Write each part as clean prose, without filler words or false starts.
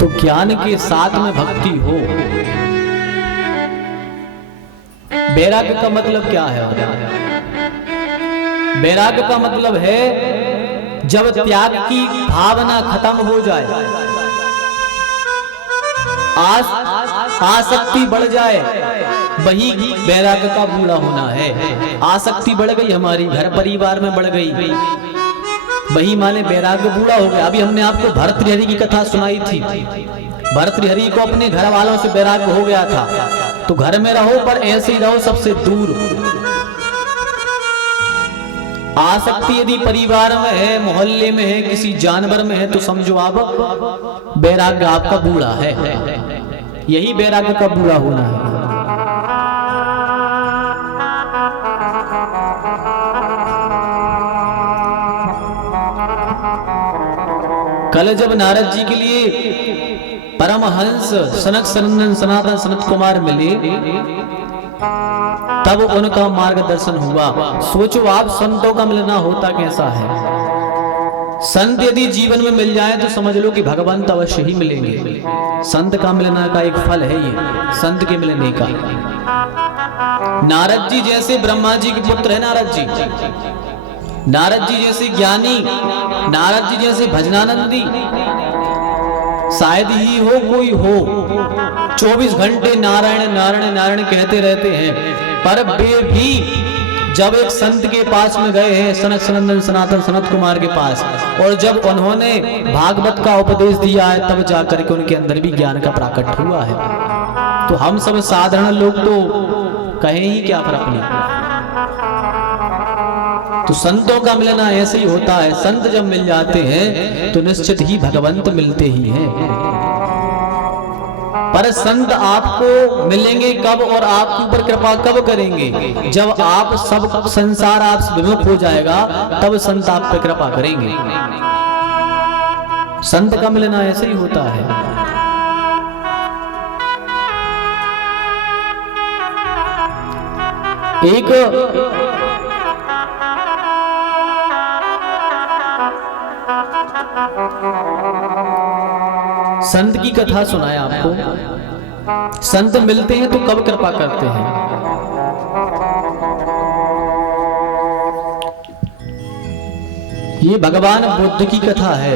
तो ज्ञान के साथ में भक्ति हो। वैराग्य का मतलब क्या है? वैराग्य का मतलब है जब त्याग की भावना खत्म हो जाए, आसक्ति बढ़ जाए, वही वैराग्य का बूढ़ा होना है। आसक्ति बढ़ गई हमारी, घर परिवार में बढ़ गई, वही माने वैराग्य बूढ़ा हो गया। अभी हमने आपको भर्तृहरि की कथा सुनाई थी। भर्तृहरि को अपने घर वालों से वैराग्य हो गया था। तो घर में रहो पर ऐसे ही रहो, सबसे दूर। आसक्ति यदि परिवार में है, मोहल्ले में है, किसी जानवर में है, तो समझो आप वैराग्य आपका बूढ़ा है। यही वैराग्य का बूढ़ा होना है। कल जब नारद जी के लिए परमहंस सनक सनंदन सनातन सनत कुमार मिले, तब उनका मार्गदर्शन हुआ। सोचो आप, संतों का मिलना होता कैसा है। संत यदि जीवन में मिल जाए तो समझ लो कि भगवान तो अवश्य ही मिलेंगे। संत का मिलना का एक फल है ये, संत के मिलने का। नारद जी जैसे ब्रह्मा जी के पुत्र है नारद जी, नारद जी जैसे ज्ञानी, नारद जी जैसे भजनानंदी शायद ही हो कोई हो। 24 घंटे नारायण नारायण नारायण कहते रहते हैं, पर वे भी जब एक संत के पास में गए हैं, सनक सनंदन सनातन सनत कुमार के पास, और जब उन्होंने भागवत का उपदेश दिया है, तब जाकर के उनके अंदर भी ज्ञान का प्राकट हुआ है। तो हम सब साधारण लोग तो कहें ही क्या फर्क नहीं। तो संतों का मिलना ऐसे ही होता है। संत जब मिल जाते हैं तो निश्चित ही भगवंत मिलते ही हैं। पर संत आपको मिलेंगे कब और आपके ऊपर कृपा कब करेंगे? जब आप सब संसार आपसे विमुख हो जाएगा, तब संत आप पे कृपा करेंगे। संत का मिलना ऐसे ही होता है। एक संत की कथा सुनाया आपको। संत मिलते हैं तो कब कृपा करते हैं? ये भगवान बुद्ध की कथा है।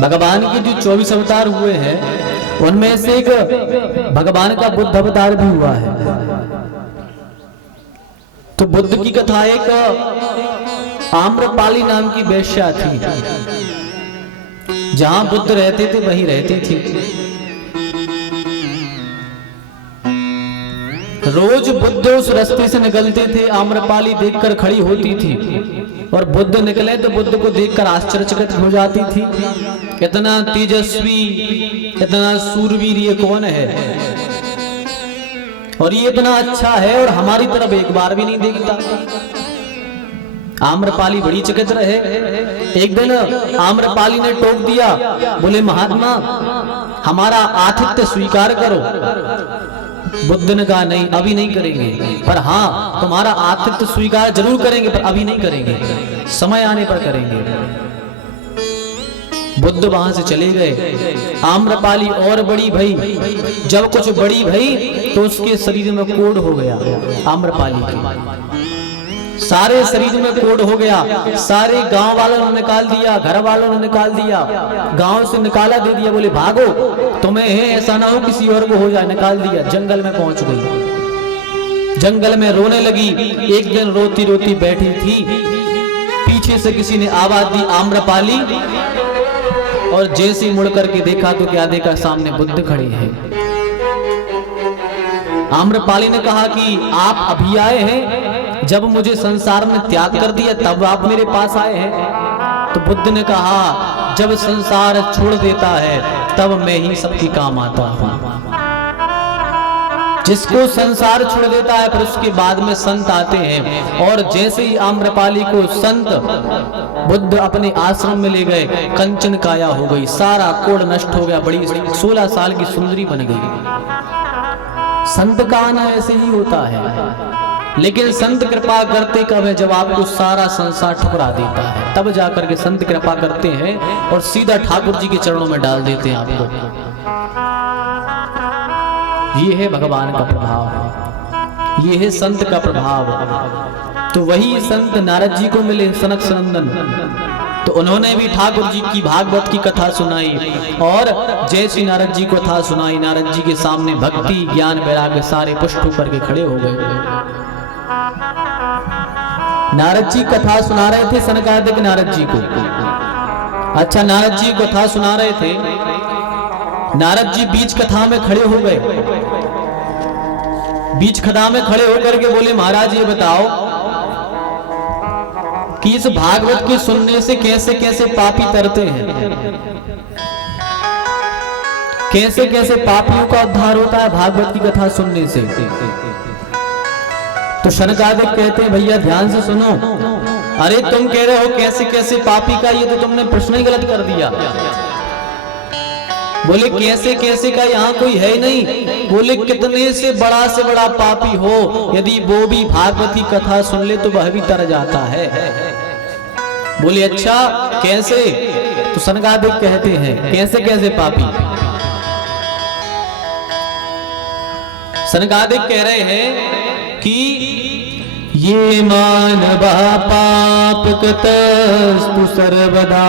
भगवान के जो 24 अवतार हुए हैं, उनमें से एक भगवान का बुद्ध अवतार भी हुआ है। तो बुद्ध की कथा, एक आम्रपाली नाम की वेश्या थी। जहां बुद्ध रहते थे वहीं रहती थी। रोज बुद्ध उस रास्ते से निकलते थे, आम्रपाली देखकर खड़ी होती थी, और बुद्ध निकले तो बुद्ध को देखकर आश्चर्यचकित हो जाती थी। इतना तेजस्वी, इतना सूरवीर ये कौन है, और ये इतना अच्छा है और हमारी तरफ एक बार भी नहीं देखता। आम्रपाली बड़ी चकित रहे। एक दिन आम्रपाली ने टोक दिया, बोले महात्मा हमारा आतिथ्य स्वीकार करो। बुद्ध ने कहा नहीं, अभी नहीं करेंगे, पर हाँ तुम्हारा आतिथ्य स्वीकार जरूर करेंगे, पर अभी नहीं करेंगे, समय आने पर करेंगे। बुद्ध वहां से चले गए। आम्रपाली और बड़ी भई। जब कुछ बड़ी भई तो उसके शरीर में कोढ़ हो गया। आम्रपाली की सारे शरीर में कोढ़ हो गया। सारे गांव वालों ने निकाल दिया, घर वालों ने निकाल दिया, गांव से निकाला दे दिया। बोले भागो, तुम्हें है ऐसा ना हो किसी और को हो जाए। निकाल दिया, जंगल में पहुंच गई। जंगल में रोने लगी। एक दिन रोती रोती बैठी थी, पीछे से किसी ने आवाज दी आम्रपाली, और जैसे ही मुड़ करके देखा तो क्या देखा, सामने बुद्ध खड़े हैं। आम्रपाली ने कहा कि आप अभी आए हैं? जब मुझे संसार में त्याग कर दिया तब आप मेरे पास आए हैं? तो बुद्ध ने कहा जब संसार छोड़ देता है तब मैं ही सबके काम आता हूं। जिसको संसार छोड़ देता है फिर उसके बाद में संत आते हैं। और जैसे ही आम्रपाली को संत बुद्ध अपने आश्रम में ले गए, कंचन काया हो गई, सारा कोढ़ नष्ट हो गया, बड़ी 16 साल की सुंदरी बन गई। संत का आना ऐसे ही होता है। लेकिन संत कृपा करते कब है? जब आपको सारा संसार ठुकरा देता है, तब जाकर के संत कृपा करते हैं और सीधा ठाकुर जी के चरणों में डाल देते हैं आपको। ये है भगवान का प्रभाव, ये है संत का प्रभाव। तो वही संत नारद जी को मिले, सनक सनंदन, तो उन्होंने भी ठाकुर जी की भागवत की कथा सुनाई और जैसी नारद जी को कथा सुनाई, नारद जी के सामने भक्ति ज्ञान वैराग्य सारे पुष्ट होकर के खड़े हो गए। नारद जी कथा सुना रहे थे सनकादिक नारद जी को। अच्छा, नारद जी कथा सुना रहे थे, नारद जी बीच कथा में खड़े हो गए। बीच कथा में खड़े होकर के बोले, महाराज ये बताओ कि इस भागवत के सुनने से कैसे कैसे पापी तरते हैं, कैसे कैसे पापियों का उद्धार होता है भागवत की कथा सुनने से। तो शनकादिक कहते हैं, भैया ध्यान से सुनो। अरे तुम कह रहे हो कैसे कैसे पापी का, ये तो तुमने प्रश्न ही गलत कर दिया। बोले कैसे कैसे का यहाँ कोई है ही नहीं। बोले कितने से बड़ा पापी हो, यदि वो भी भागवत की कथा सुन ले तो वह भी तर जाता है। बोले अच्छा कैसे? तो सनकादिक कहते हैं कैसे कैसे पापी। सनकादिक कह रहे हैं कि ये मानवा पाप कृतस्तु सर्वदा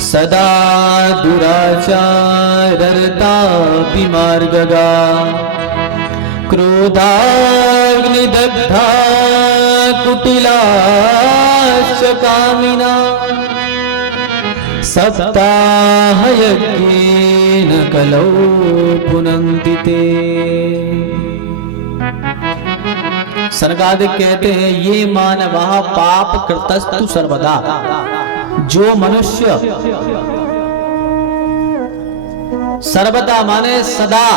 सदा दुराचारता विमार्गगा क्रोधाग्निदग्धा कुटिलाश्च कामिना सप्ताहयज्ञेन कलौ पुनन्ति ते। सनकादिक कहते हैं, ये मानवा पाप कृतस्तु सर्वदा, जो मनुष्य सर्वदा माने सदा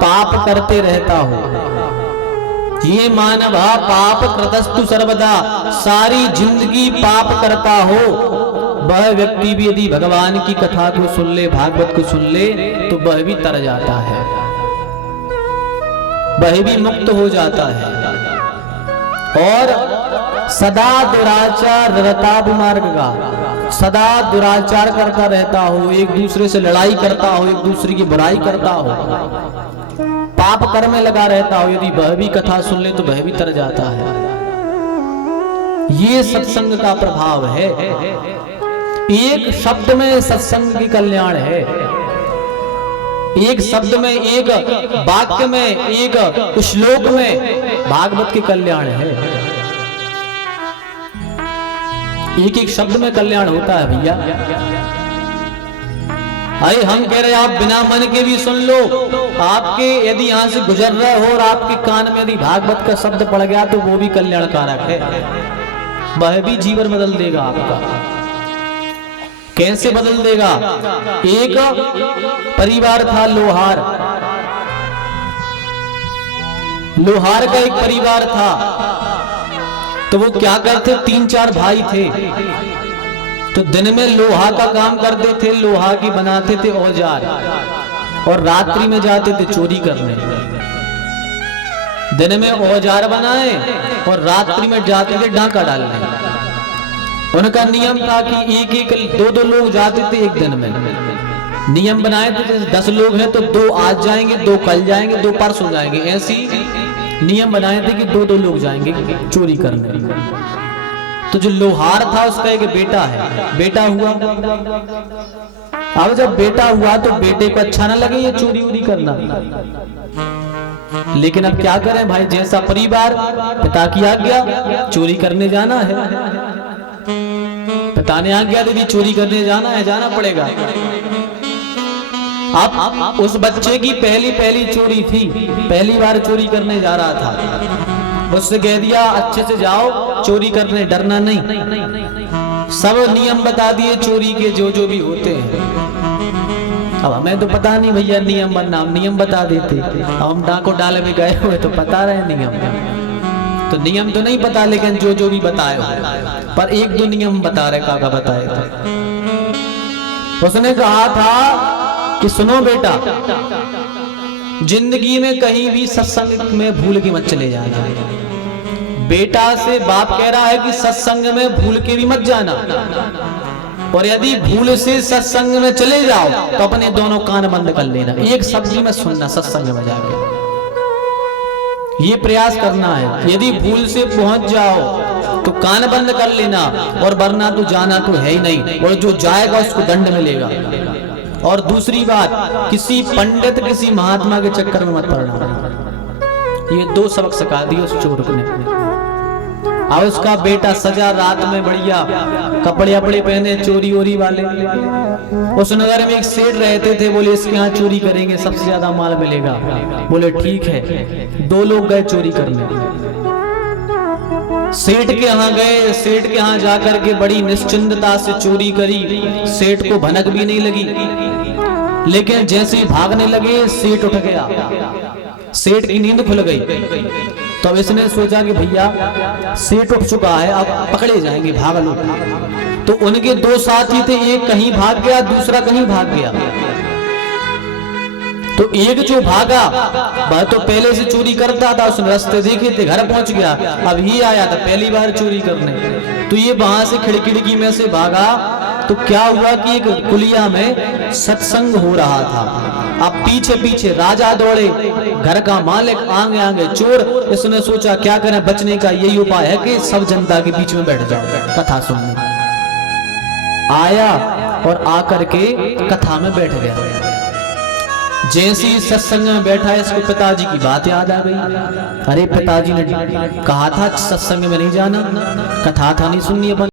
पाप करते रहता हो, ये मानवा पाप कृतस्तु सर्वदा, सारी जिंदगी पाप करता हो, वह व्यक्ति भी यदि भगवान की कथा को सुन ले, भागवत को सुन ले, तो वह भी तर जाता है, वह भी मुक्त हो जाता है। और सदा दुराचार रता विमार्ग का, सदा दुराचार करता रहता हो, एक दूसरे से लड़ाई करता हो, एक दूसरे की बुराई करता हो, पाप कर्म में लगा रहता हो, यदि वह भी कथा सुन ले तो वह भी तर जाता है। ये सत्संग का प्रभाव है। एक शब्द में सत्संग की कल्याण है, एक शब्द में, एक वाक्य में, एक श्लोक में भागवत के कल्याण है। एक एक शब्द में कल्याण होता है भैया। अरे हम कह रहे हैं आप बिना मन के भी सुन लो, आपके यदि यहां से गुजर रहे हो और आपके कान में यदि भागवत का शब्द पड़ गया तो वो भी कल्याणकारक है, वह भी जीवन बदल देगा आपका। कैसे बदल देगा? एक परिवार था लोहार, लोहार का एक परिवार था, तो वो क्या करते, 3-4 भाई थे, तो दिन में लोहा का काम करते थे, लोहा की बनाते थे औजार, और रात्रि में जाते थे चोरी करने। दिन में औजार बनाए और रात्रि में जाते थे डाका डालने। उनका नियम था कि एक 2 लोग जाते थे एक दिन में। नियम बनाए थे, जैसे 10 लोग हैं तो 2 आज जाएंगे, 2 कल जाएंगे, 2 परसों जाएंगे, ऐसी नियम बनाए थे कि 2 लोग जाएंगे चोरी करने। तो जो लोहार था उसका एक बेटा है, बेटा हुआ। अब जब बेटा हुआ तो बेटे को अच्छा ना लगे ये चोरी वोरी करना, लेकिन अब क्या करें भाई, जैसा परिवार, पिता की आज्ञा, चोरी करने जाना है। पिता ने आज्ञा दे दी चोरी करने जाना है, जाना पड़ेगा। अब उस बच्चे की पहली चोरी थी, पहली बार चोरी करने जा रहा था। उससे कह दिया अच्छे से जाओ चोरी करने, डरना नहीं। सब नियम बता दिए चोरी के जो जो भी होते हैं। अब हमें तो पता नहीं भैया नियम बनना, हम नियम बता देते। अब हम डाको डाले में गए हुए तो पता रहे नियम, तो नियम तो नहीं पता, लेकिन जो जो भी बताए पर 1-2 नियम बता रहे, काका बताए थे। उसने कहा था कि सुनो बेटा, जिंदगी में कहीं भी सत्संग में भूल के मत चले जाना। बेटा से बाप कह रहा है कि सत्संग में भूल के भी मत जाना, और यदि भूल से सत्संग में चले जाओ तो अपने दोनों कान बंद कर लेना, एक शब्द भी मत सुनना सत्संग में जाके। ये प्रयास करना है, यदि भूल से पहुंच जाओ तो कान बंद कर लेना, और वरना तो जाना तो है ही नहीं, और जो जाएगा उसको दंड मिलेगा। और दूसरी बात, किसी पंडित किसी महात्मा के चक्कर में मत पड़ना। ये दो सबक सिखा दिए उस चोर ने। और उसका बेटा सजा रात में बढ़िया कपड़े अपड़े पहने चोरी ओरी वाले, उस नगर में एक सेठ रहते थे, बोले इसके यहाँ चोरी करेंगे सबसे ज्यादा माल मिलेगा। बोले ठीक है। दो लोग गए चोरी करने, सेठ के यहाँ गए, सेठ के यहाँ जाकर के बड़ी निश्चिंतता से चोरी करी, सेठ को भनक भी नहीं लगी। लेकिन जैसे ही भागने लगे सेठ उठ गया, सेठ की नींद खुल गई। तो इसने सोचा कि भैया सेठ उठ चुका है, अब पकड़े जाएंगे, भाग लो। तो उनके दो साथी थे, एक कहीं भाग गया, दूसरा कहीं भाग गया। तो एक जो भागा वह तो पहले से चोरी करता था, उसने रास्ते देखे थे, घर पहुंच गया। अब ये आया था पहली बार चोरी करने, तो ये वहां से खिड़की में से भागा। तो क्या हुआ कि एक कुलिया में सत्संग हो रहा था। अब पीछे पीछे राजा दौड़े, घर का मालिक आगे आगे चोर। इसने सोचा क्या करें, बचने का यही उपाय है कि सब जनता के बीच में बैठ जाओ, कथा सुनने। आया और आकर के कथा में बैठ गया। जैसे ही सत्संग में बैठा, इसको पिताजी की बात याद आ गई। अरे पिताजी ने कहा था सत्संग में नहीं जाना, कथा था नहीं सुननी अपन।